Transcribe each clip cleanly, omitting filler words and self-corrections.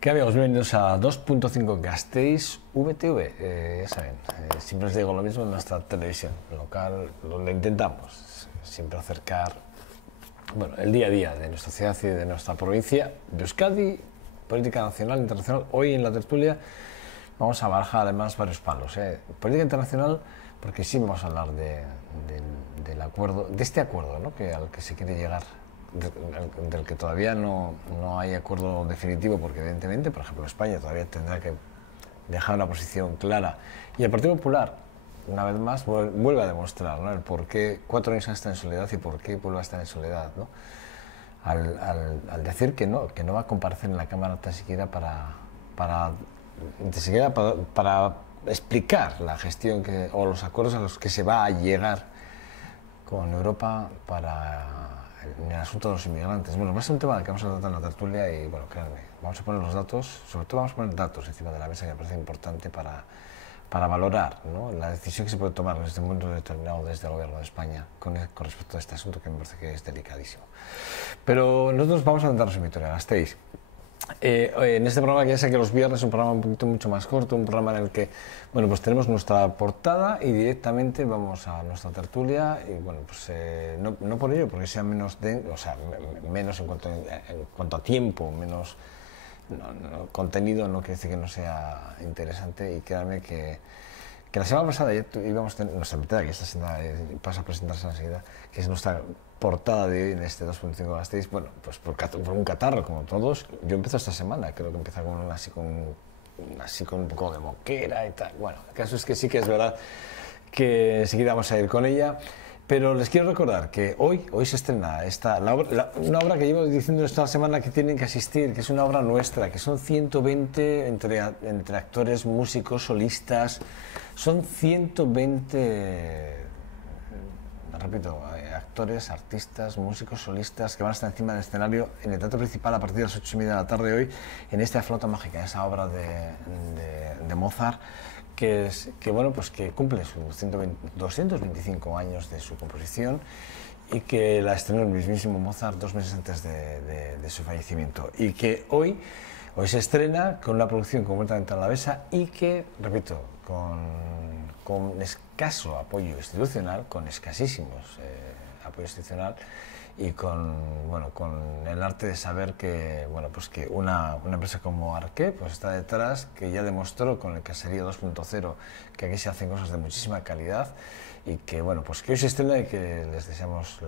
¿Qué amigos? Bienvenidos a 2.5 Gasteiz VTV. Ya saben, siempre os digo lo mismo en nuestra televisión local, donde intentamos siempre acercar el día a día de nuestra ciudad y de nuestra provincia, de Euskadi, política nacional, internacional. Hoy en la tertulia vamos a barajar además varios palos. Política internacional, porque sí vamos a hablar del acuerdo, de este acuerdo, ¿no?, al que se quiere llegar, del que todavía no hay acuerdo definitivo, porque evidentemente, por ejemplo, España todavía tendrá que dejar una posición clara, y el Partido Popular, una vez más, vuelve a demostrar, ¿no?, el por qué 4 años han estado en soledad y por qué vuelve a estar en soledad, ¿no?, al decir que no va a comparecer en la Cámara tan siquiera para explicar la gestión o los acuerdos a los que se va a llegar con Europa en el asunto de los inmigrantes. Bueno, va a ser un tema del que vamos a tratar en la tertulia y, bueno, créanme, vamos a poner los datos, sobre todo vamos a poner datos encima de la mesa, que me parece importante para valorar, ¿no?, la decisión que se puede tomar en este momento determinado desde el Gobierno de España con respecto a este asunto, que me parece que es delicadísimo. Pero nosotros vamos a centrarnos en Vitoria-Gasteiz. En este programa, que ya sé que los viernes es un programa un poquito mucho más corto, un programa en el que, bueno, pues tenemos nuestra portada y directamente vamos a nuestra tertulia, y bueno, pues no por ello, porque sea menos menos en cuanto a tiempo, menos contenido, no quiere decir que no sea interesante. Y créanme que la semana pasada ya íbamos a tener nuestra invitada, que pasa a presentarse enseguida, que es nuestra portada de hoy en este 2.5 Gasteiz. Bueno, pues por un catarro, como todos. Yo empiezo esta semana, creo que empieza así con un poco de moquera y tal. Bueno, el caso es que sí que es verdad que enseguida vamos a ir con ella. Pero les quiero recordar que hoy se estrena una obra que llevo diciendo esta semana que tienen que asistir, que es una obra nuestra, que son 120 entre actores, músicos, solistas. Son 120, repito, actores, artistas, músicos, solistas, que van a estar encima del escenario en el teatro principal a partir de las 8:30 de la tarde hoy, en esta Flauta Mágica, esa obra de Mozart, que bueno, pues que cumple sus 225 años de su composición, y que la estrenó el mismísimo Mozart 2 meses antes de su fallecimiento, y que hoy se estrena con una producción completamente alavesa y que, repito, con escaso apoyo institucional, con escasísimos apoyo institucional, y con el arte de saber que, bueno, pues que una empresa como Arqué pues está detrás, que ya demostró con el Caserío 2.0 que aquí se hacen cosas de muchísima calidad, y que, bueno, pues que hoy se estrena, y que les deseamos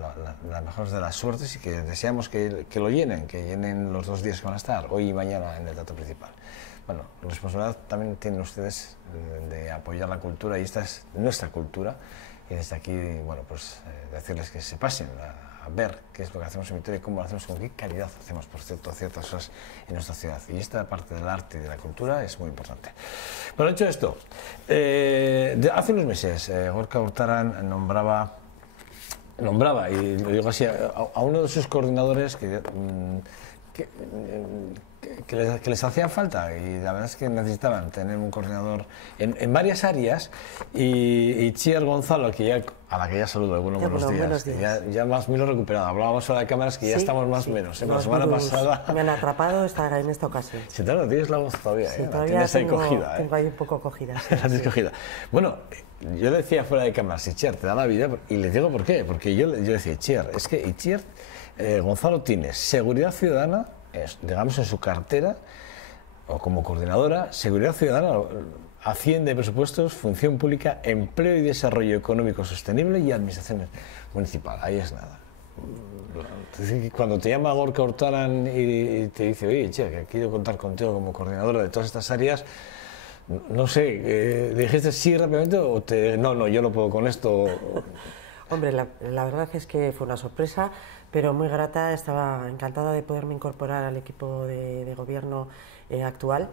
las mejores de las suertes, y que deseamos que lo llenen los 2 días que van a estar, hoy y mañana, en el teatro principal. Bueno, la responsabilidad también tienen ustedes de apoyar la cultura, y esta es nuestra cultura, y desde aquí, bueno, pues decirles que se pasen a ver qué es lo que hacemos en Vitoria y cómo lo hacemos, con qué calidad hacemos, por cierto, ciertas cosas en nuestra ciudad. Y esta parte del arte y de la cultura es muy importante. Bueno, dicho esto, hace unos meses Gorka Urtaran nombraba, y lo digo así, a uno de sus coordinadores que les hacía falta, y la verdad es que necesitaban tener un coordinador en varias áreas, y Itziar Gonzalo, a la que ya saludo, buenos días. Ya más menos recuperado. Hablábamos ahora de cámaras, que ya estamos más o menos. La semana pasada me han atrapado en esta ocasión. Sí, claro, tienes la voz todavía, sí, la tienes ahí cogida. Tengo ahí un poco cogida. La tienes cogida. Bueno, yo le decía fuera de cámaras, Itziar te da la vida, y le digo por qué, porque yo decía, Itziar, es que Itziar Gonzalo tiene seguridad ciudadana, digamos, en su cartera, o como coordinadora, seguridad ciudadana, Hacienda y presupuestos, función pública, empleo y desarrollo económico sostenible, y administración municipal. Ahí es nada. Cuando te llama Gorka Urtaran y te dice, oye, che, que quiero contar contigo como coordinadora de todas estas áreas, no sé, ¿dijiste sí rápidamente o no, yo no puedo con esto? Hombre, la verdad es que fue una sorpresa, pero muy grata. Estaba encantada de poderme incorporar al equipo de gobierno actual.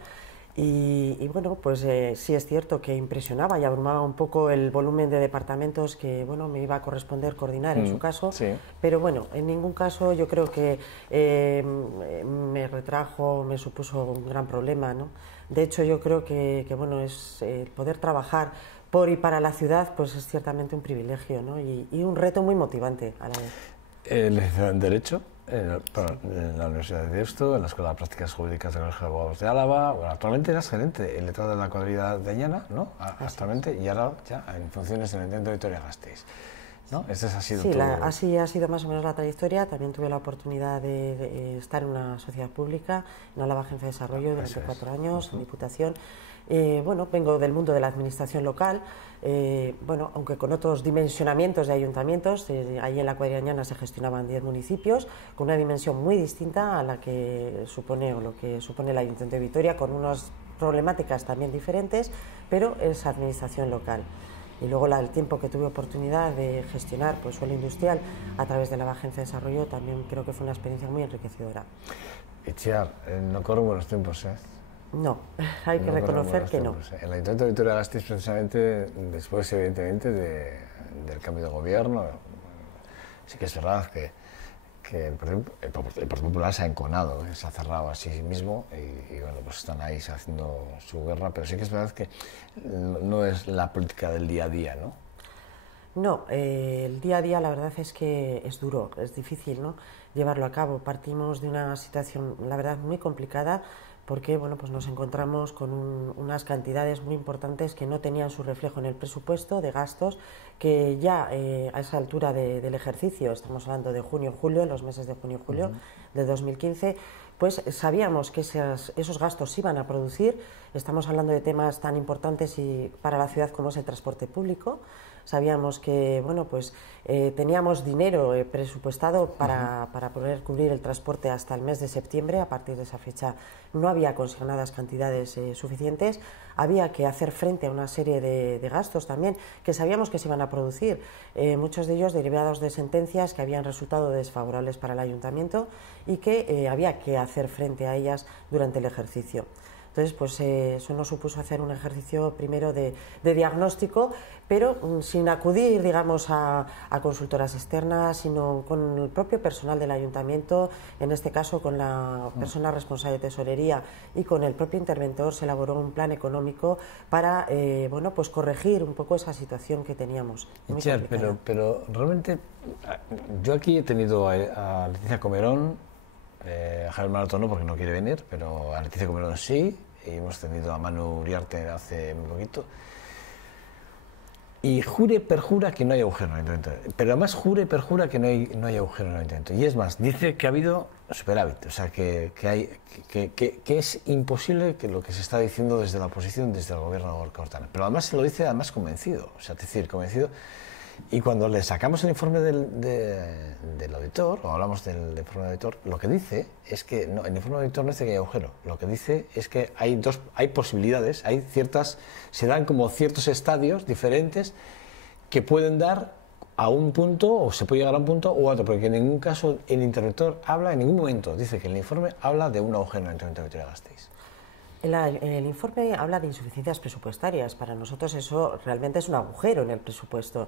Y bueno, pues sí es cierto que impresionaba y abrumaba un poco el volumen de departamentos que, bueno, me iba a corresponder coordinar en su caso, sí. Pero bueno, en ningún caso yo creo que me supuso un gran problema, ¿no? De hecho, yo creo que bueno, es poder trabajar por y para la ciudad, pues es ciertamente un privilegio, ¿no? Y un reto muy motivante a la vez. ¿Licenciada en Derecho? En la Universidad de Deusto, en la Escuela de Prácticas Jurídicas del Colegio de Abogados de Álava. Bueno, actualmente eras gerente en letrado de la cuadrilla de Añana, ¿no? Actualmente, y ahora ya en funciones en el Ayuntamiento de Vitoria-Gasteiz, ¿no? Este ha sido así ha sido más o menos la trayectoria. También tuve la oportunidad de estar en una sociedad pública, en Álava Agencia de Desarrollo, durante 4 años, en Diputación. Bueno, vengo del mundo de la administración local, bueno, aunque con otros dimensionamientos de ayuntamientos. Ahí en la cuadrilla de Añana se gestionaban 10 municipios, con una dimensión muy distinta a la que supone o lo que supone el Ayuntamiento de Vitoria, con unas problemáticas también diferentes, pero es administración local. Y luego el tiempo que tuve oportunidad de gestionar pues, suelo industrial a través de la Agencia de Desarrollo también creo que fue una experiencia muy enriquecedora. Itziar, no corren buenos tiempos, ¿eh? No, hay que reconocer que no. El Ayuntamiento de Vitoria-Gasteiz, precisamente después, evidentemente, del cambio de gobierno, sí que es verdad que el Partido Popular se ha enconado, se ha cerrado a sí mismo y bueno, pues están ahí haciendo su guerra, pero sí que es verdad que no es la política del día a día, ¿no? No, el día a día la verdad es que es duro, es difícil, ¿no?, llevarlo a cabo. Partimos de una situación, la verdad, muy complicada, porque bueno, pues nos encontramos con unas cantidades muy importantes que no tenían su reflejo en el presupuesto de gastos, que ya a esa altura del ejercicio, estamos hablando de junio-julio, en los meses de junio-julio de 2015, pues sabíamos que esos gastos se iban a producir. Estamos hablando de temas tan importantes para la ciudad como es el transporte público. Sabíamos que bueno, pues, teníamos dinero presupuestado para poder cubrir el transporte hasta el mes de septiembre. A partir de esa fecha no había consignadas cantidades suficientes. Había que hacer frente a una serie de gastos también que sabíamos que se iban a producir, muchos de ellos derivados de sentencias que habían resultado desfavorables para el ayuntamiento y que había que hacer frente a ellas durante el ejercicio. Entonces, pues eso nos supuso hacer un ejercicio primero de diagnóstico, pero sin acudir, digamos, a consultoras externas, sino con el propio personal del ayuntamiento. En este caso, con la persona responsable de tesorería y con el propio interventor, se elaboró un plan económico para, bueno, pues corregir un poco esa situación que teníamos. Pero realmente, yo aquí he tenido a Leticia Comerón, a Javier Maroto no, porque no quiere venir, pero a Leticia Comerón sí, y hemos tenido a Manu Uriarte hace muy poquito, y jure perjura que no hay agujero en el ayuntamiento, pero además jure y perjura que no hay agujero en el ayuntamiento, y es más, dice que ha habido superávit, o sea, que es imposible que lo que se está diciendo desde la oposición, desde el gobierno de Gorka Ortana, pero además se lo dice además convencido, o sea, es decir, convencido. Y cuando le sacamos el informe del auditor, o hablamos del informe del auditor, lo que dice es que no, el informe del auditor no dice que hay agujero, lo que dice es que hay posibilidades, se dan como ciertos estadios diferentes que pueden dar a un punto, o se puede llegar a un punto u otro, porque en ningún caso el interventor habla, en ningún momento dice que el informe habla de un agujero en el Ayuntamiento de Vitoria-Gasteiz. El informe habla de insuficiencias presupuestarias. Para nosotros eso realmente es un agujero en el presupuesto.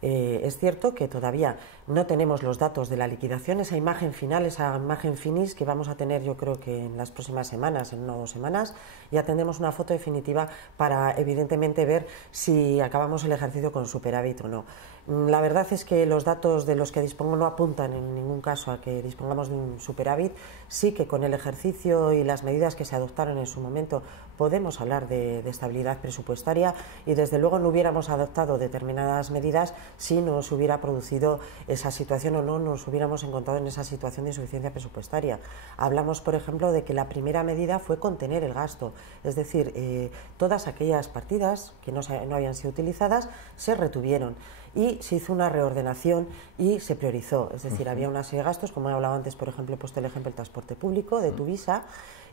Es cierto que todavía no tenemos los datos de la liquidación, esa imagen final, esa imagen finis que vamos a tener yo creo que en las próximas semanas, en 1 o 2 semanas, ya tendremos una foto definitiva para evidentemente ver si acabamos el ejercicio con superávit o no. La verdad es que los datos de los que dispongo no apuntan en ningún caso a que dispongamos de un superávit. Sí que con el ejercicio y las medidas que se adoptaron en su momento podemos hablar de estabilidad presupuestaria, y desde luego no hubiéramos adoptado determinadas medidas si no se hubiera producido esa situación o no nos hubiéramos encontrado en esa situación de insuficiencia presupuestaria. Hablamos, por ejemplo, de que la primera medida fue contener el gasto, es decir, todas aquellas partidas que no habían sido utilizadas se retuvieron y se hizo una reordenación y se priorizó, es decir, había una serie de gastos, como he hablado antes, por ejemplo, he puesto el ejemplo del transporte público, de Tuvisa,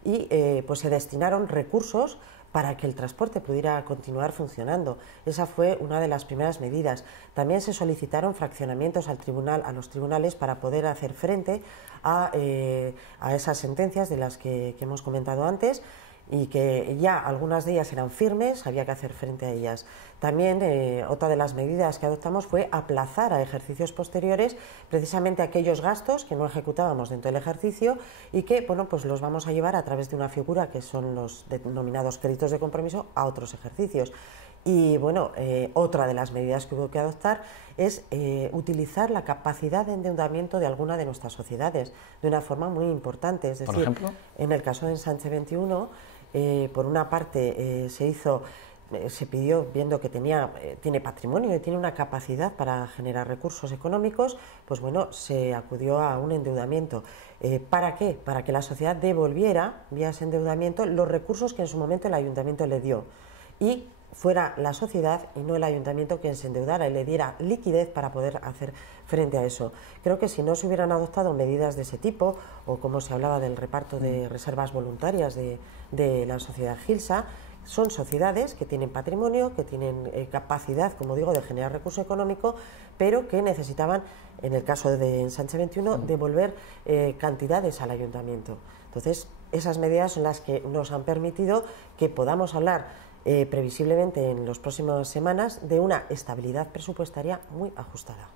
y pues se destinaron recursos para que el transporte pudiera continuar funcionando. Esa fue una de las primeras medidas. También se solicitaron fraccionamientos a los tribunales para poder hacer frente a esas sentencias de las que hemos comentado antes, y que ya algunas de ellas eran firmes, había que hacer frente a ellas. También otra de las medidas que adoptamos fue aplazar a ejercicios posteriores precisamente aquellos gastos que no ejecutábamos dentro del ejercicio y que bueno, pues los vamos a llevar a través de una figura que son los denominados créditos de compromiso a otros ejercicios. Y bueno, otra de las medidas que hubo que adoptar es utilizar la capacidad de endeudamiento de alguna de nuestras sociedades de una forma muy importante. Es decir, ¿por ejemplo? en el caso de Ensanche 21, por una parte se pidió, viendo que tiene patrimonio y tiene una capacidad para generar recursos económicos, pues bueno, se acudió a un endeudamiento. ¿Para qué? Para que la sociedad devolviera, vía ese endeudamiento, los recursos que en su momento el ayuntamiento le dio. Y fuera la sociedad y no el ayuntamiento quien se endeudara y le diera liquidez para poder hacer frente a eso. Creo que si no se hubieran adoptado medidas de ese tipo, o como se hablaba del reparto de reservas voluntarias de la sociedad Gilsa, son sociedades que tienen patrimonio, que tienen capacidad, como digo, de generar recurso económico, pero que necesitaban, en el caso de Ensanche 21, devolver cantidades al ayuntamiento. Entonces, esas medidas son las que nos han permitido que podamos hablar previsiblemente en las próximas semanas de una estabilidad presupuestaria muy ajustada.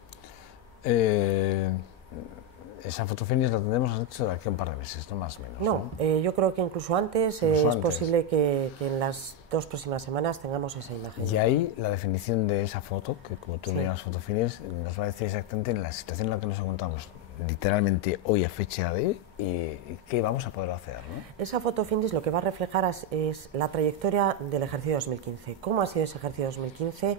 Esa fotofinish la tendremos, has dicho, de aquí a un par de meses, ¿no? Más o menos. No, yo creo que incluso antes es posible que en las 2 próximas semanas tengamos esa imagen. Y ahí la definición de esa foto, que como tú le llamas fotofinish, nos va a decir exactamente en la situación en la que nos encontramos literalmente hoy a fecha de hoy y qué vamos a poder hacer, ¿no? Esa fotofinish lo que va a reflejar es la trayectoria del ejercicio 2015. ¿Cómo ha sido ese ejercicio 2015?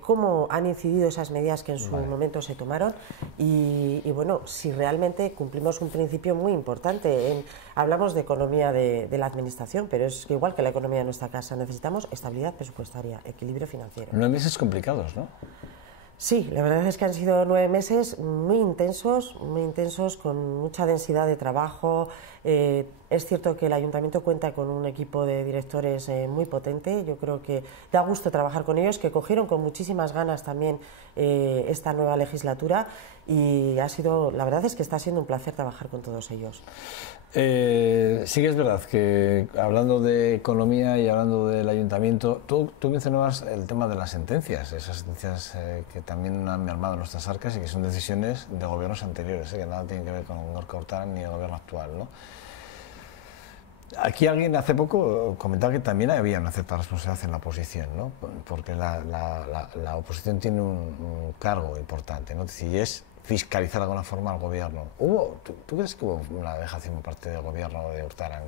Cómo han incidido esas medidas que en su momento se tomaron y bueno, si realmente cumplimos un principio muy importante. Hablamos de economía de la administración, pero es igual que la economía de nuestra casa. Necesitamos estabilidad presupuestaria, equilibrio financiero. 9 meses complicados, ¿no? Sí, la verdad es que han sido 9 meses muy intensos, con mucha densidad de trabajo. Es cierto que el ayuntamiento cuenta con un equipo de directores muy potente. Yo creo que da gusto trabajar con ellos, que cogieron con muchísimas ganas también esta nueva legislatura y la verdad es que está siendo un placer trabajar con todos ellos. Sí que es verdad que hablando de economía y hablando del ayuntamiento, tú mencionabas el tema de las sentencias, esas sentencias que también han mermado nuestras arcas y que son decisiones de gobiernos anteriores, que nada tienen que ver con Gorka Urtaran ni el gobierno actual, ¿no? Aquí alguien hace poco comentaba que también había una cierta responsabilidad en la oposición, ¿no? Porque la oposición tiene un cargo importante, ¿no? Y es fiscalizar de alguna forma al gobierno. ¿Tú crees que hubo una dejación por parte del gobierno de Urtaran,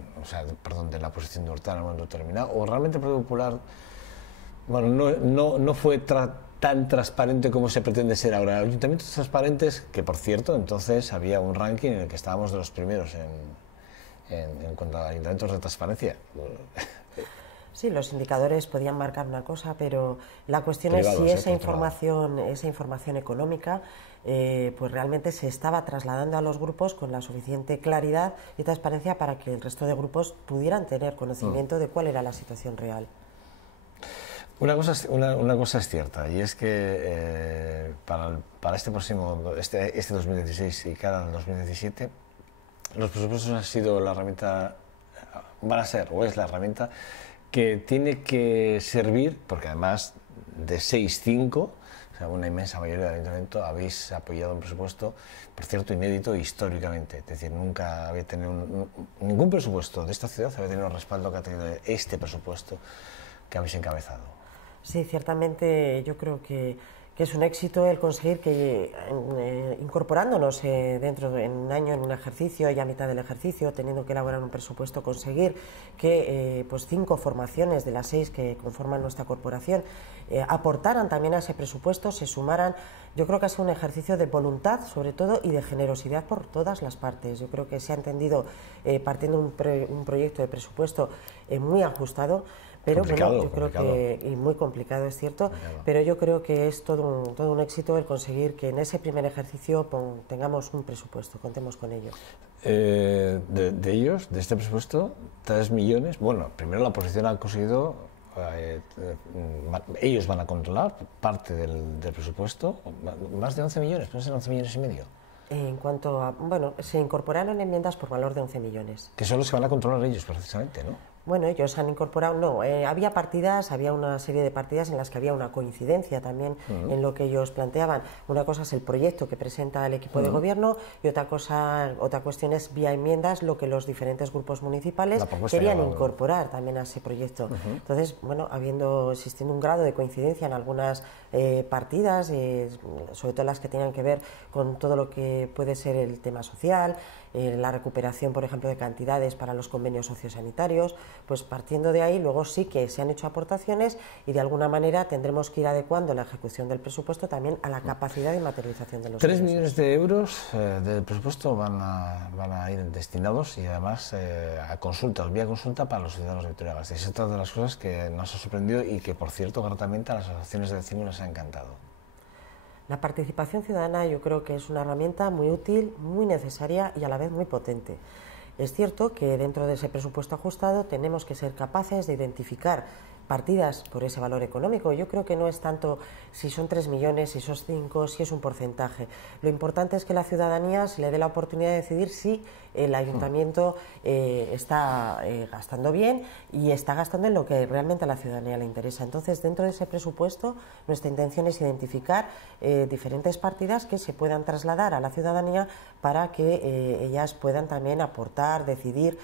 de la oposición de Urtaran en un momento determinado? ¿O realmente el Partido Popular, bueno, no fue tan transparente como se pretende ser ahora? Ayuntamientos transparentes, que por cierto, entonces había un ranking en el que estábamos de los primeros en cuanto a ayuntamientos de transparencia. Sí, los indicadores podían marcar una cosa, pero la cuestión es si esa información económica pues realmente se estaba trasladando a los grupos con la suficiente claridad y transparencia para que el resto de grupos pudieran tener conocimiento de cuál era la situación real. Una cosa es cierta, y es que para este 2016 y cara al 2017, los presupuestos van a ser o es la herramienta que tiene que servir, porque además de 6-5, o sea, una inmensa mayoría del ayuntamiento habéis apoyado un presupuesto, por cierto, inédito históricamente. Es decir, nunca había tenido ningún presupuesto de esta ciudad había tenido el respaldo que ha tenido este presupuesto que habéis encabezado. Sí, ciertamente yo creo que es un éxito el conseguir que, incorporándonos dentro en un año en un ejercicio y a mitad del ejercicio, teniendo que elaborar un presupuesto, conseguir que pues 5 formaciones de las 6 que conforman nuestra corporación aportaran también a ese presupuesto, se sumaran. Yo creo que ha sido un ejercicio de voluntad, sobre todo, y de generosidad por todas las partes. Yo creo que se ha entendido partiendo un proyecto de presupuesto muy ajustado. Pero bueno, yo creo que, y muy complicado, es cierto, pero yo creo que es todo un éxito el conseguir que en ese primer ejercicio tengamos un presupuesto, contemos con ello. De ellos, de este presupuesto, 3 millones, bueno, primero la oposición ha conseguido, ellos van a controlar parte del presupuesto, más de 11 millones, ¿no? 11 millones y medio. En cuanto a, bueno, se incorporaron enmiendas por valor de 11 millones. Que son los que van a controlar ellos, precisamente, ¿no? Bueno, ellos han incorporado, no, había partidas, había una serie de partidas en las que había una coincidencia también en lo que ellos planteaban. Una cosa es el proyecto que presenta el equipo de gobierno y otra cuestión es vía enmiendas lo que los diferentes grupos municipales querían incorporar también a ese proyecto. Entonces, bueno, existiendo un grado de coincidencia en algunas partidas, sobre todo las que tenían que ver con todo lo que puede ser el tema social, la recuperación, por ejemplo, de cantidades para los convenios sociosanitarios, pues partiendo de ahí, luego sí que se han hecho aportaciones y de alguna manera tendremos que ir adecuando la ejecución del presupuesto también a la capacidad de materialización de los 3 millones de euros del presupuesto van a ir destinados y además a consultas, vía consulta para los ciudadanos de Vitoria-Gasteiz. Es otra de las cosas que nos ha sorprendido y que, por cierto, gratamente a las asociaciones de vecinos les ha encantado. La participación ciudadana yo creo que es una herramienta muy útil, muy necesaria y a la vez muy potente. Es cierto que dentro de ese presupuesto ajustado tenemos que ser capaces de identificar partidas por ese valor económico. Yo creo que no es tanto si son 3 millones, si son 5, si es un porcentaje. Lo importante es que la ciudadanía se le dé la oportunidad de decidir si el ayuntamiento está gastando bien y está gastando en lo que realmente a la ciudadanía le interesa. Entonces, dentro de ese presupuesto, nuestra intención es identificar diferentes partidas que se puedan trasladar a la ciudadanía para que ellas puedan también aportar, decidir,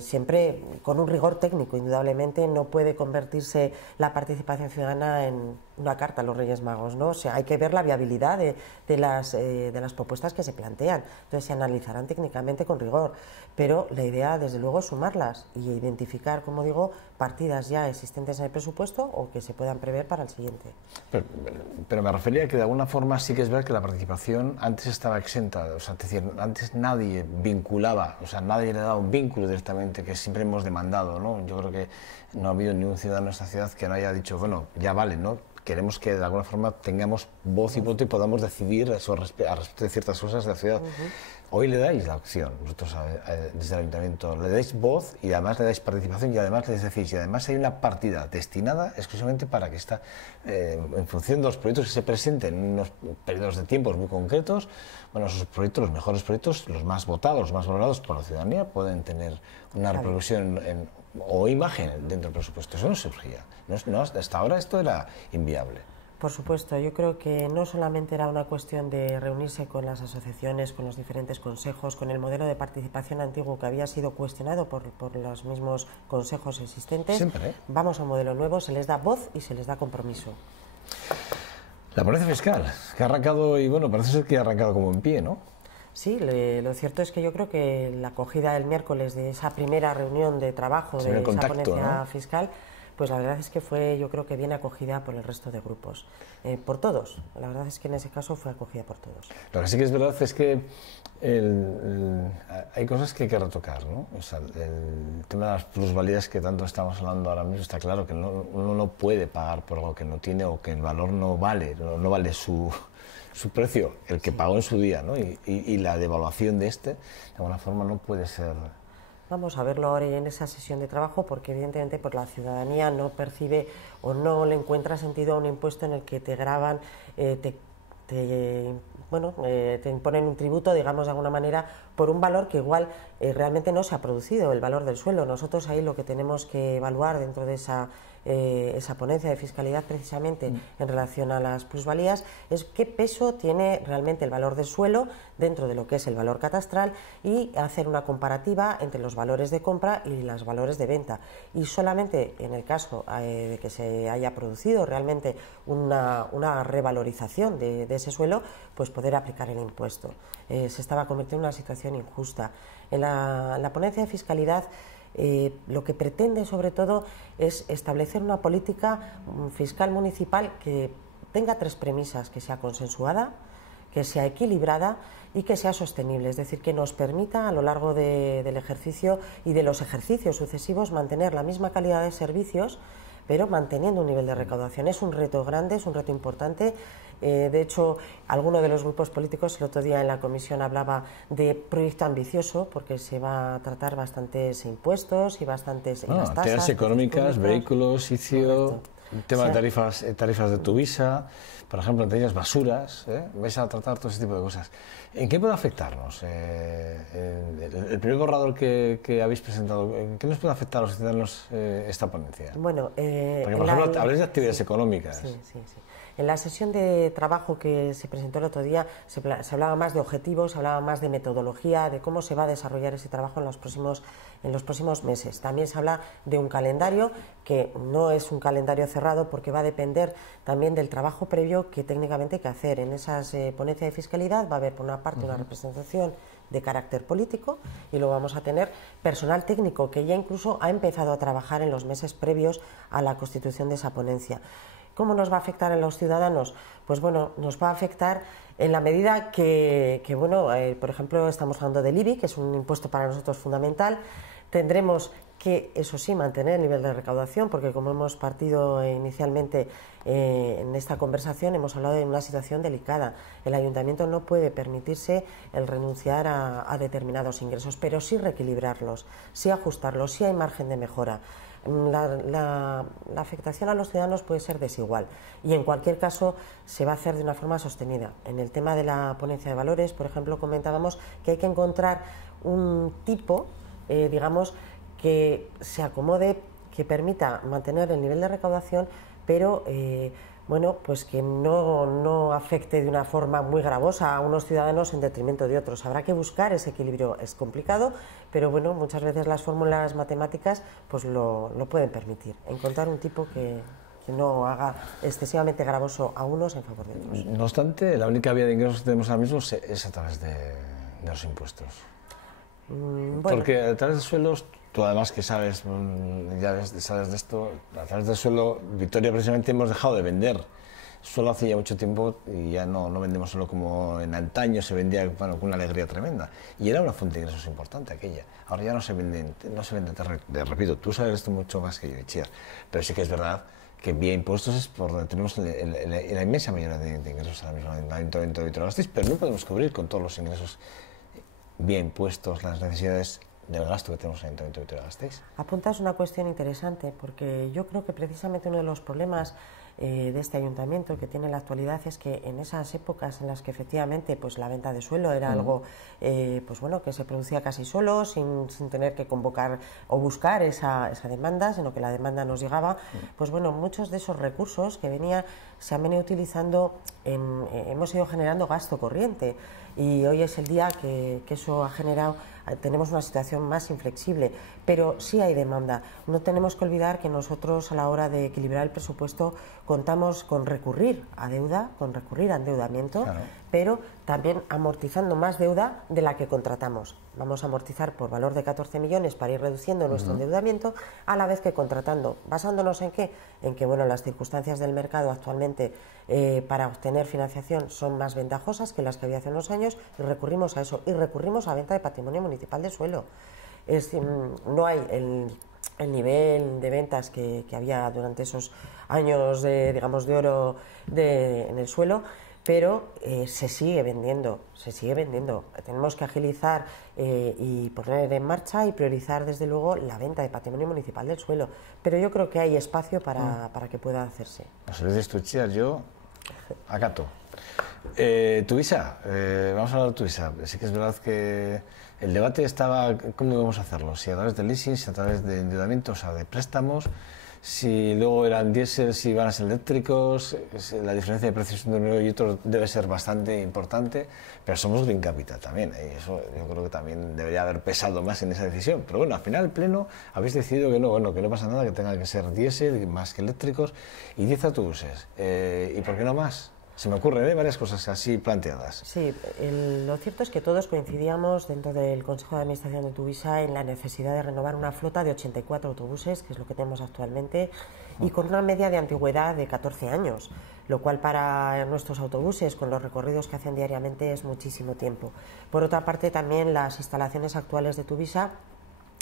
siempre con un rigor técnico. Indudablemente no puede convertirse la participación ciudadana en una carta a los Reyes Magos, ¿no? O sea, hay que ver la viabilidad de las propuestas que se plantean. Entonces se analizarán técnicamente con rigor, pero la idea desde luego es sumarlas y identificar, como digo, partidas ya existentes en el presupuesto o que se puedan prever para el siguiente. Pero me refería a que de alguna forma sí que es verdad que la participación antes estaba exenta, o sea, es decir, antes nadie vinculaba, o sea, nadie le daba un vínculo directamente que siempre hemos demandado, ¿no? Yo creo que no ha habido ni un ciudadano en esta ciudad que no haya dicho, bueno, ya vale, ¿no? Queremos que de alguna forma tengamos voz y voto y podamos decidir a respecto de ciertas cosas de la ciudad. Hoy le dais la opción, vosotros desde el ayuntamiento, le dais voz y además le dais participación y además les decís, y además hay una partida destinada exclusivamente para que está, en función de los proyectos que se presenten en unos periodos de tiempos muy concretos, bueno, esos proyectos, los mejores proyectos, los más votados, los más valorados por la ciudadanía, pueden tener una repercusión o imagen dentro del presupuesto. Eso no surgía. Hasta ahora esto era inviable. Por supuesto, yo creo que no solamente era una cuestión de reunirse con las asociaciones, con los diferentes consejos, con el modelo de participación antiguo que había sido cuestionado por los mismos consejos existentes. Siempre, ¿eh? Vamos a un modelo nuevo, se les da voz y se les da compromiso. La ponencia fiscal, que ha arrancado, y bueno, parece ser que ha arrancado como en pie, ¿no? Sí, lo cierto es que yo creo que la acogida el miércoles de esa primera reunión de trabajo de esa ponencia fiscal, pues la verdad es que fue, yo creo que bien acogida por el resto de grupos, por todos. La verdad es que en ese caso fue acogida por todos. Lo que sí que es verdad es que hay cosas que hay que retocar, ¿no? O sea, el tema de las plusvalías que tanto estamos hablando ahora mismo, está claro que uno no puede pagar por algo que no tiene o que el valor no vale su precio, el que pagó en su día, ¿no? Y la devaluación de de alguna forma no puede ser. Vamos a verlo ahora en esa sesión de trabajo, porque evidentemente pues, la ciudadanía no percibe o no le encuentra sentido a un impuesto en el que te gravan, te imponen un tributo, digamos de alguna manera, por un valor que igual realmente no se ha producido, el valor del suelo. Nosotros ahí lo que tenemos que evaluar dentro de esa ponencia de fiscalidad precisamente en relación a las plusvalías es qué peso tiene realmente el valor del suelo dentro de lo que es el valor catastral y hacer una comparativa entre los valores de compra y los valores de venta. Y solamente en el caso de que se haya producido realmente una revalorización de ese suelo, pues poder aplicar el impuesto. Se estaba convirtiendo en una situación injusta. En la ponencia de fiscalidad lo que pretende sobre todo es establecer una política fiscal municipal que tenga 3 premisas: que sea consensuada, que sea equilibrada y que sea sostenible, es decir, que nos permita a lo largo del ejercicio y de los ejercicios sucesivos mantener la misma calidad de servicios, pero manteniendo un nivel de recaudación. Es un reto grande, es un reto importante. De hecho, alguno de los grupos políticos el otro día en la comisión hablaba de proyecto ambicioso, porque se va a tratar bastantes impuestos y bastantes tasas económicas, vehículos, sitio. El tema de tarifas de Tuvisa, por ejemplo, entre ellas basuras, vais a tratar todo ese tipo de cosas. ¿En qué puede afectarnos? El primer borrador que habéis presentado, ¿en qué nos puede afectar a los ciudadanos esta ponencia? Bueno, porque, por ejemplo, habláis de actividades económicas. Sí. En la sesión de trabajo que se presentó el otro día se hablaba más de objetivos, se hablaba más de metodología, de cómo se va a desarrollar ese trabajo en los próximos meses. También se habla de un calendario que no es un calendario cerrado porque va a depender también del trabajo previo que técnicamente hay que hacer. En esas ponencias de fiscalidad va a haber por una parte una representación de carácter político y luego vamos a tener personal técnico que ya incluso ha empezado a trabajar en los meses previos a la constitución de esa ponencia. ¿Cómo nos va a afectar a los ciudadanos? Pues bueno, nos va a afectar en la medida que por ejemplo, estamos hablando del IBI, que es un impuesto para nosotros fundamental. Tendremos que, eso sí, mantener el nivel de recaudación, porque como hemos partido inicialmente en esta conversación, hemos hablado de una situación delicada. El ayuntamiento no puede permitirse el renunciar a determinados ingresos, pero sí reequilibrarlos, sí ajustarlos, sí hay margen de mejora. La afectación a los ciudadanos puede ser desigual y en cualquier caso se va a hacer de una forma sostenida. En el tema de la ponencia de valores, por ejemplo, comentábamos que hay que encontrar un tipo, digamos, que se acomode, que permita mantener el nivel de recaudación, pero pues que no afecte de una forma muy gravosa a unos ciudadanos en detrimento de otros. Habrá que buscar ese equilibrio. Es complicado, pero bueno, muchas veces las fórmulas matemáticas pues lo pueden permitir. Encontrar un tipo que no haga excesivamente gravoso a unos en favor de otros. No obstante, la única vía de ingresos que tenemos ahora mismo es a través de los impuestos. Porque a través de suelos, tú además que sabes, sabes de esto, a través del suelo, Vitoria precisamente hemos dejado de vender suelo hace ya mucho tiempo y ya no vendemos solo como en antaño se vendía, con una alegría tremenda. Y era una fuente de ingresos importante aquella. Ahora ya no se vende, te repito, tú sabes esto mucho más que yo, Itziar, pero sí que es verdad que vía impuestos es por donde tenemos la inmensa mayoría de ingresos ahora mismo en el Ayuntamiento de Vitoria-Gasteiz, pero no podemos cubrir con todos los ingresos vía impuestos las necesidades del gasto que tenemos en el Ayuntamiento de Vitoria-Gasteiz. Apuntas una cuestión interesante, porque yo creo que precisamente uno de los problemas de este ayuntamiento que tiene en la actualidad es que en esas épocas en las que efectivamente pues la venta de suelo era algo que se producía casi solo, sin tener que convocar o buscar esa demanda, sino que la demanda nos llegaba, pues bueno, muchos de esos recursos que se han venido utilizando, hemos ido generando gasto corriente. Y hoy es el día que eso ha generado, tenemos una situación más inflexible, pero sí hay demanda. No tenemos que olvidar que nosotros a la hora de equilibrar el presupuesto contamos con recurrir a deuda, con recurrir a endeudamiento, claro, pero también amortizando más deuda de la que contratamos. Vamos a amortizar por valor de 14 millones para ir reduciendo nuestro endeudamiento, a la vez que contratando. ¿Basándonos en qué? En que las circunstancias del mercado actualmente para obtener financiación son más ventajosas que las que había hace unos años y recurrimos a eso. Y recurrimos a venta de patrimonio municipal de suelo. No hay el nivel de ventas que había durante esos años de oro en el suelo, pero se sigue vendiendo. Tenemos que agilizar y poner en marcha y priorizar desde luego la venta de patrimonio municipal del suelo, pero yo creo que hay espacio para que pueda hacerse. Nos lo dices tú, Itziar, yo acato. Tuvisa, vamos a hablar de Tuvisa. Sí que es verdad que el debate estaba cómo íbamos a hacerlo, si a través del leasing, si a través de endeudamiento, o sea, de préstamos, si luego eran diésel, si iban a ser eléctricos. La diferencia de precios de uno y otro debe ser bastante importante, pero somos Green Capital también, y eso yo creo que también debería haber pesado más en esa decisión. Pero bueno, al final el Pleno habéis decidido que no pasa nada, que tenga que ser diésel más que eléctricos y 10 autobuses. ¿Y por qué no más? Se me ocurren varias cosas así planteadas. Sí, lo cierto es que todos coincidíamos dentro del Consejo de Administración de Tuvisa en la necesidad de renovar una flota de 84 autobuses, que es lo que tenemos actualmente, y con una media de antigüedad de 14 años, lo cual para nuestros autobuses, con los recorridos que hacen diariamente, es muchísimo tiempo. Por otra parte, también las instalaciones actuales de Tuvisa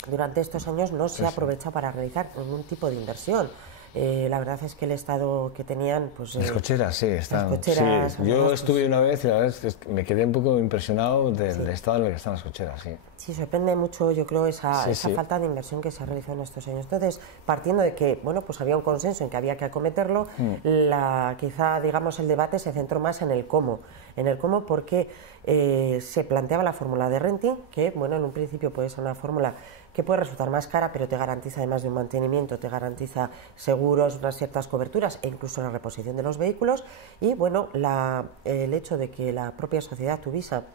durante estos años no se ha aprovechado para realizar ningún tipo de inversión. La verdad es que el estado que tenían... Pues, las cocheras, sí, están. Las cocheras, sí. Yo estuve una vez y la verdad es que me quedé un poco impresionado del estado en el que están las cocheras, sí. Sí, sorprende mucho, yo creo, esa falta de inversión que se ha realizado en estos años. Entonces, partiendo de que, bueno, pues había un consenso en que había que acometerlo, quizá, digamos, el debate se centró más en el cómo. En el cómo porque se planteaba la fórmula de renting, que, bueno, en un principio puede ser una fórmula que puede resultar más cara, pero te garantiza además de un mantenimiento, te garantiza seguros, unas ciertas coberturas e incluso la reposición de los vehículos. Y, bueno, el hecho de que la propia sociedad Tuvisa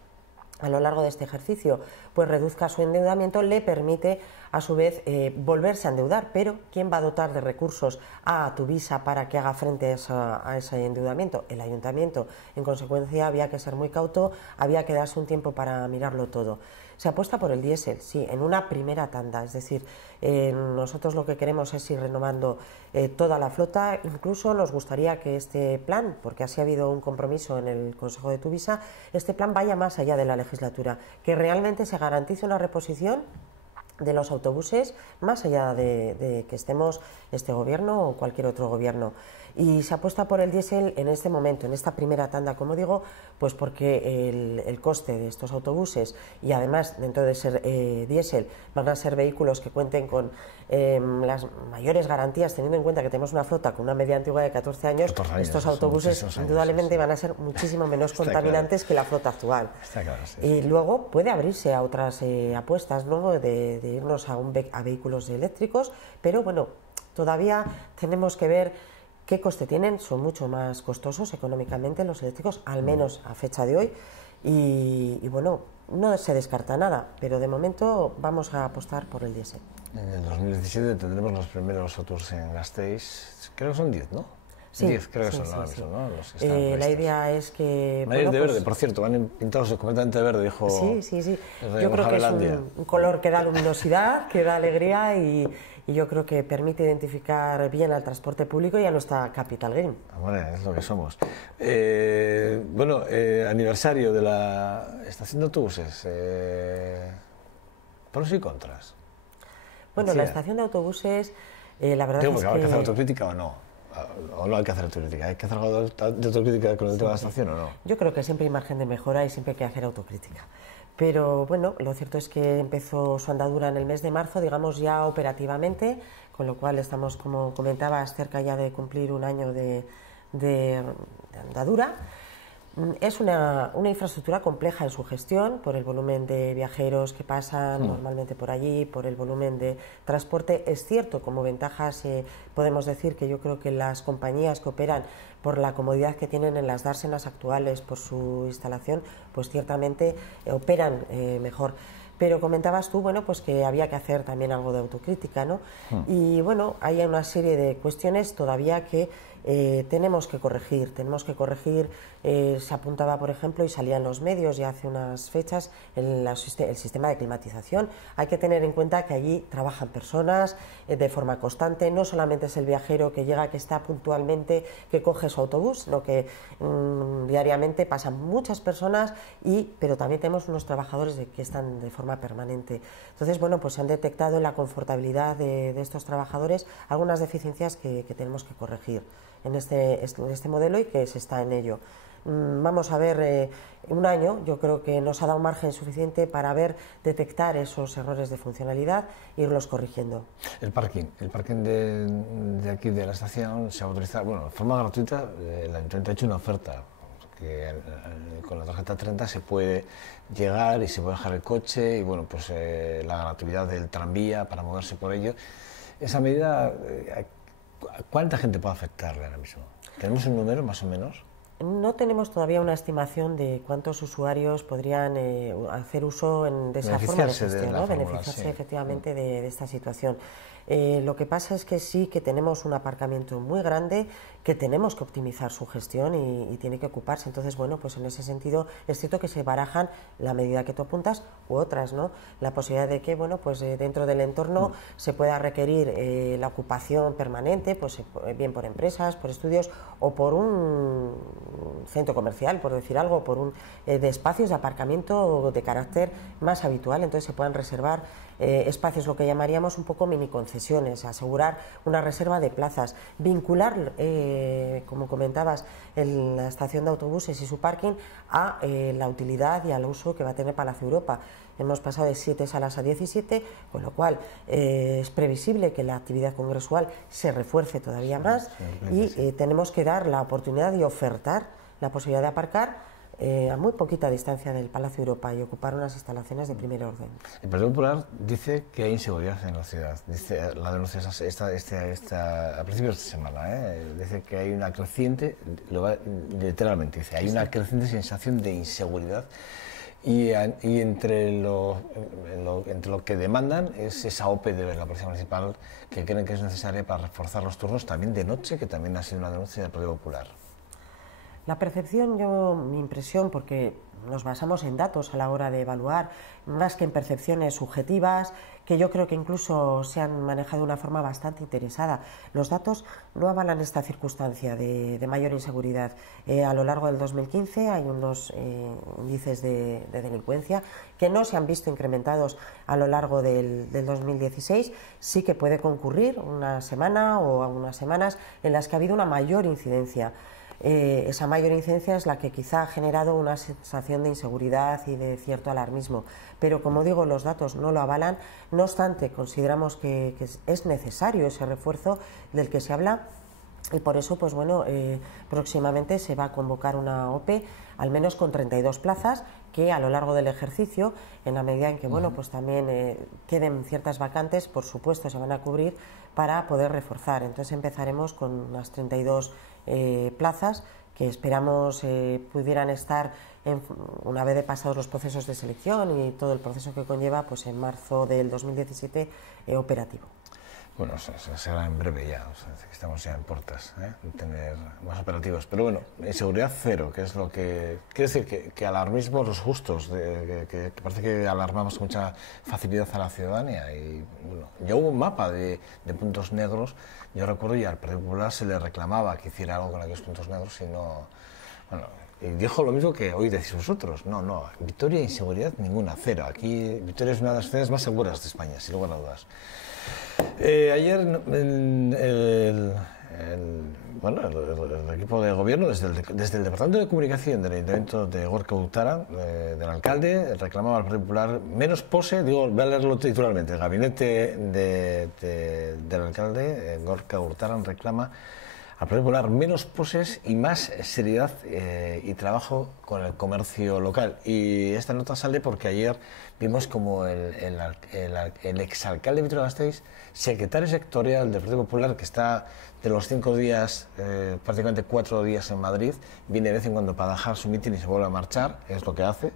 a lo largo de este ejercicio pues reduzca su endeudamiento le permite a su vez volverse a endeudar, pero ¿quién va a dotar de recursos a Tuvisa para que haga frente a ese endeudamiento? El ayuntamiento. En consecuencia había que ser muy cauto, había que darse un tiempo para mirarlo todo. Se apuesta por el diésel, sí, en una primera tanda, es decir, nosotros lo que queremos es ir renovando toda la flota, incluso nos gustaría que este plan, porque así ha habido un compromiso en el Consejo de Tuvisa, este plan vaya más allá de la legislatura, que realmente se garantice una reposición de los autobuses más allá de que estemos este gobierno o cualquier otro gobierno. Y se apuesta por el diésel en este momento, en esta primera tanda, como digo, pues porque el coste de estos autobuses y además dentro de ser diésel van a ser vehículos que cuenten con las mayores garantías, teniendo en cuenta que tenemos una flota con una media antigüedad de 14 años, estos autobuses indudablemente van a ser muchísimo menos contaminantes que la flota actual. Está claro, sí. Y luego puede abrirse a otras apuestas, ¿no?, de irnos a vehículos eléctricos, pero bueno, todavía tenemos que ver qué coste tienen. Son mucho más costosos económicamente los eléctricos, al menos a fecha de hoy, y bueno, no se descarta nada, pero de momento vamos a apostar por el diésel. En el 2017 tendremos los primeros autobuses en Gasteiz, creo que son 10, ¿no? Sí, 10 creo que sí, son sí, ahora sí. mismo, ¿no? Los que están la idea es que... Van a ir de verde, por cierto, van pintados completamente de verde, dijo... Sí, sí, sí. Yo creo que es un color que da luminosidad, que da alegría y yo creo que permite identificar bien al transporte público y a nuestra Capital Green. Bueno, es lo que somos. Bueno, aniversario de la estación de autobuses. ¿Pros y contras? Bueno, la estación de autobuses, la verdad es que... ¿Hay que hacer autocrítica o no? ¿O no hay que hacer autocrítica? ¿Hay que hacer algo de autocrítica con el tema de la estación o no? Yo creo que siempre hay margen de mejora y siempre hay que hacer autocrítica. Pero bueno, lo cierto es que empezó su andadura en el mes de marzo, digamos ya operativamente, con lo cual estamos, como comentabas, cerca ya de cumplir un año de andadura. Es una infraestructura compleja en su gestión por el volumen de viajeros que pasan normalmente por allí, por el volumen de transporte. Es cierto, como ventajas podemos decir que yo creo que las compañías que operan por la comodidad que tienen en las dársenas actuales, por su instalación, pues ciertamente operan mejor. Pero comentabas tú, bueno, pues que había que hacer también algo de autocrítica, ¿no? Y bueno, hay una serie de cuestiones todavía que tenemos que corregir. Se apuntaba, por ejemplo, y salía en los medios ya hace unas fechas, el sistema de climatización. Hay que tener en cuenta que allí trabajan personas de forma constante, no solamente es el viajero que llega, que está puntualmente, que coge su autobús, sino que diariamente pasan muchas personas, pero también tenemos unos trabajadores que están de forma permanente. Entonces, bueno, pues se han detectado en la confortabilidad de estos trabajadores algunas deficiencias que tenemos que corregir en este modelo y que se está en ello. Vamos a ver, un año yo creo que nos ha dado un margen suficiente para detectar esos errores de funcionalidad e irlos corrigiendo. El parking de aquí de la estación se va a utilizar, bueno, de forma gratuita. El Ayuntamiento ha hecho una oferta que con la tarjeta 30 se puede llegar y se puede dejar el coche y bueno, pues la gratuidad del tranvía para moverse por ello. Esa medida, ¿cuánta gente puede afectarle ahora mismo? ¿Tenemos un número más o menos? No tenemos todavía una estimación de cuántos usuarios podrían hacer uso de esa forma de gestión, ¿no? Beneficiarse efectivamente de esta situación. Lo que pasa es que sí que tenemos un aparcamiento muy grande que tenemos que optimizar su gestión y tiene que ocuparse. Entonces, bueno, pues en ese sentido es cierto que se barajan la medida que tú apuntas u otras, ¿no? La posibilidad de que, bueno, pues dentro del entorno se pueda requerir la ocupación permanente, pues bien por empresas, por estudios o por un centro comercial, por decir algo, por de espacios de aparcamiento de carácter más habitual. Entonces se puedan reservar espacios, lo que llamaríamos un poco mini concesiones cesiones, asegurar una reserva de plazas, vincular, como comentabas, la estación de autobuses y su parking a la utilidad y al uso que va a tener Palacio Europa. Hemos pasado de 7 salas a 17, con lo cual es previsible que la actividad congresual se refuerce todavía más y tenemos que dar la oportunidad de ofertar la posibilidad de aparcar a muy poquita distancia del Palacio Europa y ocupar unas instalaciones de primer orden. El Partido Popular dice que hay inseguridad en la ciudad. Dice, la denuncia a principios de semana, dice que hay una creciente, literalmente dice, hay una creciente sensación de inseguridad y entre lo que demandan es esa OPE de la Policía Municipal que creen que es necesaria para reforzar los turnos también de noche, que también ha sido una denuncia del Partido Popular. La percepción, mi impresión, porque nos basamos en datos a la hora de evaluar, más que en percepciones subjetivas, que yo creo que incluso se han manejado de una forma bastante interesada. Los datos no avalan esta circunstancia de mayor inseguridad. A lo largo del 2015 hay unos índices de delincuencia que no se han visto incrementados a lo largo del 2016. Sí que puede concurrir una semana o algunas semanas en las que ha habido una mayor incidencia. Esa mayor incidencia es la que quizá ha generado una sensación de inseguridad y de cierto alarmismo, pero como digo, los datos no lo avalan. No obstante, consideramos que es necesario ese refuerzo del que se habla y por eso, pues bueno, próximamente se va a convocar una OPE, al menos con 32 plazas, que a lo largo del ejercicio, en la medida en que bueno, pues también queden ciertas vacantes, por supuesto se van a cubrir para poder reforzar. Entonces empezaremos con unas 32 plazas que esperamos pudieran estar, una vez de pasados los procesos de selección y todo el proceso que conlleva, pues en marzo del 2017 operativo. Bueno, será en breve ya, o sea, estamos ya en puertas, tener más operativos. Pero bueno, inseguridad cero, que es lo que... Quiere decir que alarmismos los justos, que parece que alarmamos con mucha facilidad a la ciudadanía. Y bueno, ya hubo un mapa de puntos negros, yo recuerdo, y al Partido Popular se le reclamaba que hiciera algo con aquellos puntos negros y no... Bueno, y dijo lo mismo que hoy decís vosotros, no, Vitoria e inseguridad ninguna, cero. Aquí Vitoria es una de las ciudades más seguras de España, sin lugar a dudas. Ayer el equipo de gobierno, desde el Departamento de Comunicación del Ayuntamiento de Gorka Urtaran, del alcalde, reclamaba al Partido Popular menos pose, voy a leerlo titularmente, el gabinete del alcalde, Gorka Urtaran, reclama al Partido Popular menos poses y más seriedad y trabajo con el comercio local. Y esta nota sale porque ayer vimos como el exalcalde de Vitoria-Gasteiz, secretario sectorial del Partido Popular, que está de los 5 días, prácticamente 4 días en Madrid, viene de vez en cuando para dejar su mitin y se vuelve a marchar, es lo que hace.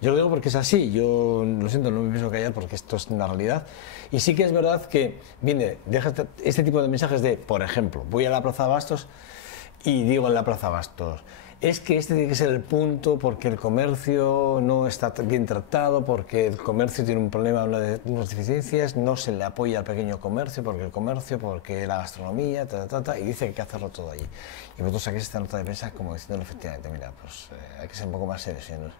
Yo lo digo porque es así, yo lo siento, no me pienso callar porque esto es una realidad. Y sí que es verdad que deja este tipo de mensajes de, por ejemplo, voy a la Plaza Bastos y digo en la Plaza Bastos, es que este tiene que ser el punto porque el comercio no está bien tratado, porque el comercio tiene un problema, unas deficiencias, no se le apoya al pequeño comercio, porque la gastronomía, y dice que hay que hacerlo todo allí. Y vosotros saquéis esta nota de prensa como diciendo efectivamente, mira, pues hay que ser un poco más serios, señor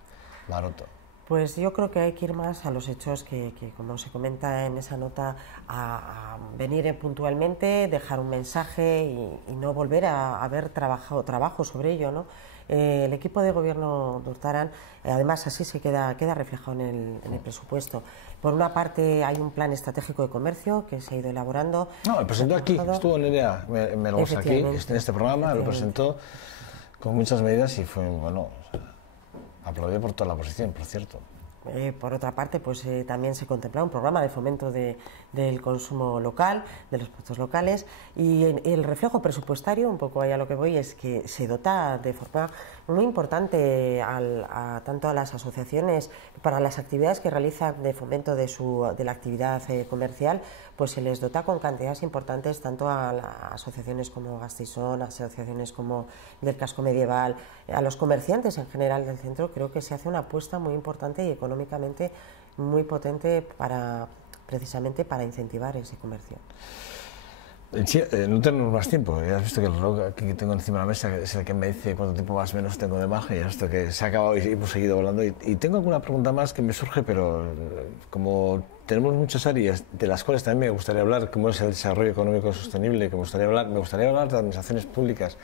Maroto. Pues yo creo que hay que ir más a los hechos que como se comenta en esa nota, a venir puntualmente, dejar un mensaje y no volver a haber trabajo sobre ello, ¿no? El equipo de gobierno de Urtaran, además así se queda reflejado en el presupuesto. Por una parte hay un plan estratégico de comercio que se ha ido elaborando. No, lo presentó aquí, estuvo Nerea Melgosa aquí, en este programa, lo presentó con muchas medidas y fue, bueno, aplaudido por toda la oposición, por cierto. Por otra parte, pues también se contempla un programa de fomento del consumo local, de los productos locales, y el reflejo presupuestario, un poco ahí a lo que voy, es que se dota de forma muy importante tanto a las asociaciones para las actividades que realizan de fomento de la actividad comercial, pues se les dota con cantidades importantes tanto a asociaciones como Gasteizón, asociaciones como del Casco Medieval, a los comerciantes en general del centro. Creo que se hace una apuesta muy importante y económicamente muy potente precisamente para incentivar ese comercio. Sí, no tenemos más tiempo. Ya has visto que el reloj que tengo encima de la mesa es el que me dice cuánto tiempo más o menos tengo de margen. Ya has visto que se ha acabado y hemos seguido volando. Y tengo alguna pregunta más que me surge, pero como tenemos muchas áreas de las cuales también me gustaría hablar, como es el desarrollo económico sostenible, que me gustaría hablar de administraciones públicas.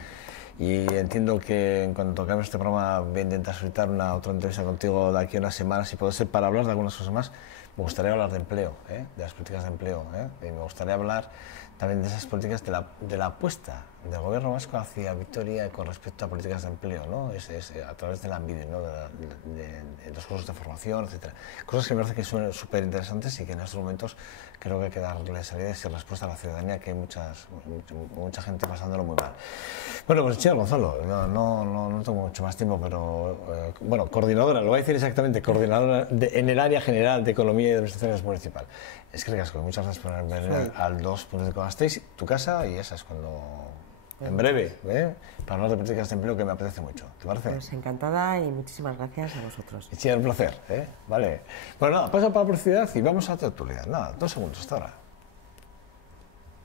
Y entiendo que en cuanto acabemos este programa voy a intentar solicitar una otra entrevista contigo de aquí a unas semanas, si puede ser para hablar de algunas cosas más. Me gustaría hablar de empleo, de las políticas de empleo, y me gustaría hablar también de esas políticas de la apuesta del gobierno vasco hacia Vitoria con respecto a políticas de empleo, ¿no? A través de la ANBIDE, ¿no? de los cursos de formación, etcétera. Cosas que me parece que son súper interesantes y que en estos momentos creo que hay que darle salidas y respuesta a la ciudadanía, que hay mucha gente pasándolo muy mal. Bueno, pues chido, Gonzalo, no tengo mucho más tiempo, pero bueno, coordinadora, lo voy a decir exactamente, coordinadora en el área general de Economía y Administraciones Municipal. Es que ricasco, muchas gracias por venir al 2.5 Gasteiz, tu casa, y esa es cuando, en breve, para hablar de políticas de empleo, que me apetece mucho. ¿Te parece? Pues encantada y muchísimas gracias a vosotros. Sí, un placer, Vale. Bueno, nada, paso para la publicidad y vamos a la tertulia. Nada, 2 segundos, hasta ahora.